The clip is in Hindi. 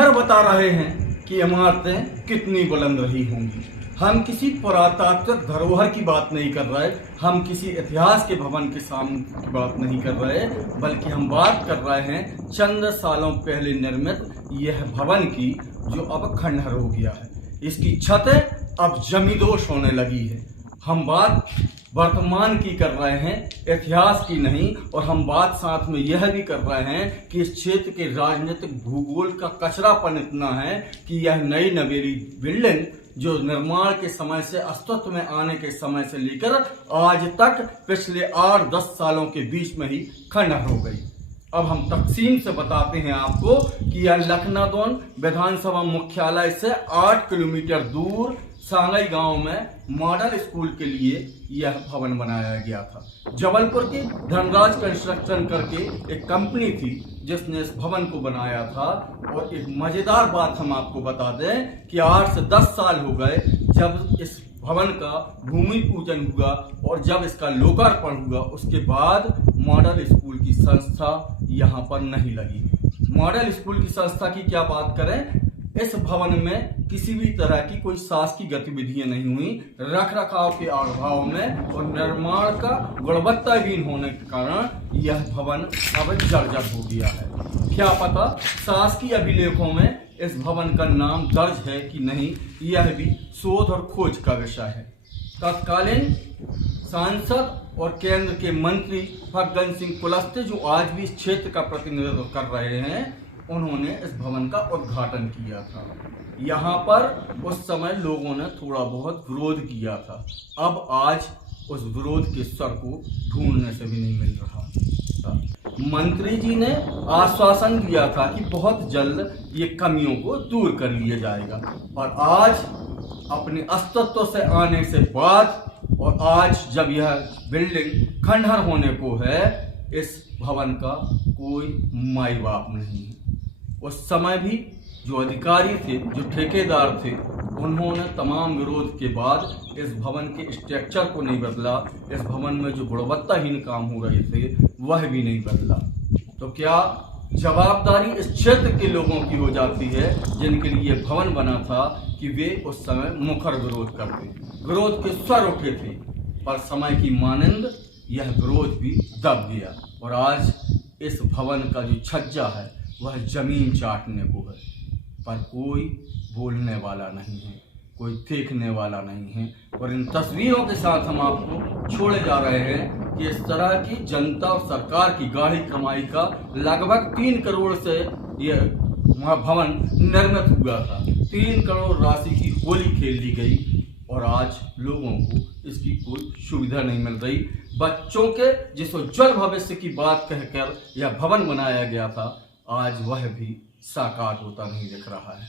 खंडहर बता रहे हैं कि इमारतें कितनी बुलंद रही होंगी। हम किसी पुरातात्विक धरोहर की बात नहीं कर रहे, हम किसी इतिहास के भवन के सामने की बात नहीं कर रहे, बल्कि हम बात कर रहे हैं चंद सालों पहले निर्मित यह भवन की, जो अब खंडहर हो गया है। इसकी छतें अब जमींदोज होने लगी है। हम बात वर्तमान की कर रहे हैं, इतिहास की नहीं। और हम बात साथ में यह भी कर रहे हैं कि इस क्षेत्र के राजनीतिक भूगोल का कचरापन इतना है कि यह नई नवेली बिल्डिंग जो निर्माण के समय से अस्तित्व में आने के समय से लेकर आज तक पिछले 8-10 सालों के बीच में ही खंडहर हो गई। अब हम तकसीम से बताते हैं आपको कि यह लखनादौन विधानसभा मुख्यालय से 8 किलोमीटर दूर सांगई गांव में मॉडल स्कूल के लिए यह भवन बनाया गया था। जबलपुर की धनराज कंस्ट्रक्शन करके एक कंपनी थी जिसने इस भवन को बनाया था। और एक मजेदार बात हम आपको बता दें कि 8 से 10 साल हो गए जब इस भवन का भूमि पूजन हुआ और जब इसका लोकार्पण हुआ, उसके बाद मॉडल स्कूल की संस्था यहाँ पर नहीं लगी। मॉडल स्कूल की संस्था की क्या बात करें, इस भवन में किसी भी तरह की कोई शासकीय गतिविधियां नहीं हुई। रख रखाव के अभाव में और निर्माण का गुणवत्ताहीन होने के कारण यह भवन अब जर्जर हो गया है। क्या पता शासकीय अभिलेखों में इस भवन का नाम दर्ज है कि नहीं, यह भी शोध और खोज का विषय है। तत्कालीन सांसद और केंद्र के मंत्री फग्गन सिंह कुलस्ते, जो आज भी इस क्षेत्र का प्रतिनिधित्व कर रहे हैं, उन्होंने इस भवन का उद्घाटन किया था। यहाँ पर उस समय लोगों ने थोड़ा बहुत विरोध किया था। अब आज उस विरोध के स्वर को ढूंढने से भी नहीं मिल रहा था। मंत्री जी ने आश्वासन दिया था कि बहुत जल्द ये कमियों को दूर कर लिया जाएगा। और आज अपने अस्तित्व से आने से बाद और आज जब यह बिल्डिंग खंडहर होने को है, इस भवन का कोई माई बाप नहीं है। उस समय भी जो अधिकारी थे, जो ठेकेदार थे, उन्होंने तमाम विरोध के बाद इस भवन के स्ट्रक्चर को नहीं बदला। इस भवन में जो गुणवत्ताहीन काम हो रहे थे वह भी नहीं बदला। तो क्या जवाबदारी इस क्षेत्र के लोगों की हो जाती है जिनके लिए भवन बना था कि वे उस समय मुखर विरोध करते, विरोध के स्वर उठे थे, पर समय की मानंद यह विरोध भी दब गया। और आज इस भवन का जो छज्जा है वह जमीन चाटने को है, पर कोई बोलने वाला नहीं है, कोई देखने वाला नहीं है। और इन तस्वीरों के साथ हम आपको छोड़े जा रहे हैं कि इस तरह की जनता और सरकार की गाढ़ी कमाई का लगभग 3 करोड़ से यह भवन निर्मित हुआ था। 3 करोड़ राशि की होली खेल ली गई और आज लोगों को इसकी कोई सुविधा नहीं मिल रही। बच्चों के जिस उज्जवल भविष्य की बात कहकर यह भवन बनाया गया था, आज वह भी साकार होता नहीं दिख रहा है।